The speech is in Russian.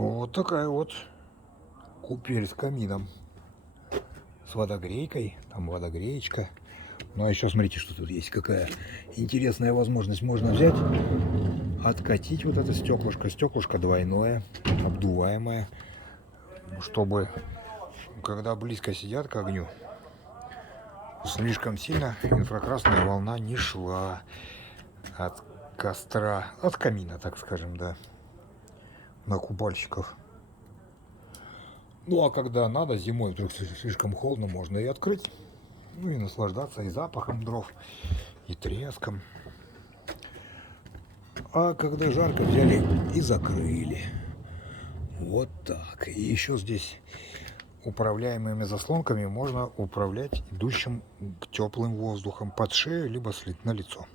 Вот такая вот купель с камином. С водогрейкой. Там водогреечка. Ну а еще смотрите, что тут есть. Какая интересная возможность. Можно взять, откатить вот это стеклышко. Стеклышко двойное, обдуваемое. Чтобы, когда близко сидят к огню, слишком сильно инфракрасная волна не шла от костра, от камина, так скажем, да, на купальщиков. Ну а когда надо, зимой вдруг слишком холодно, можно и открыть, ну и наслаждаться и запахом дров, и треском. А когда жарко, взяли и закрыли. Вот так. И еще здесь управляемыми заслонками можно управлять идущим теплым воздухом под шею, либо слить на лицо.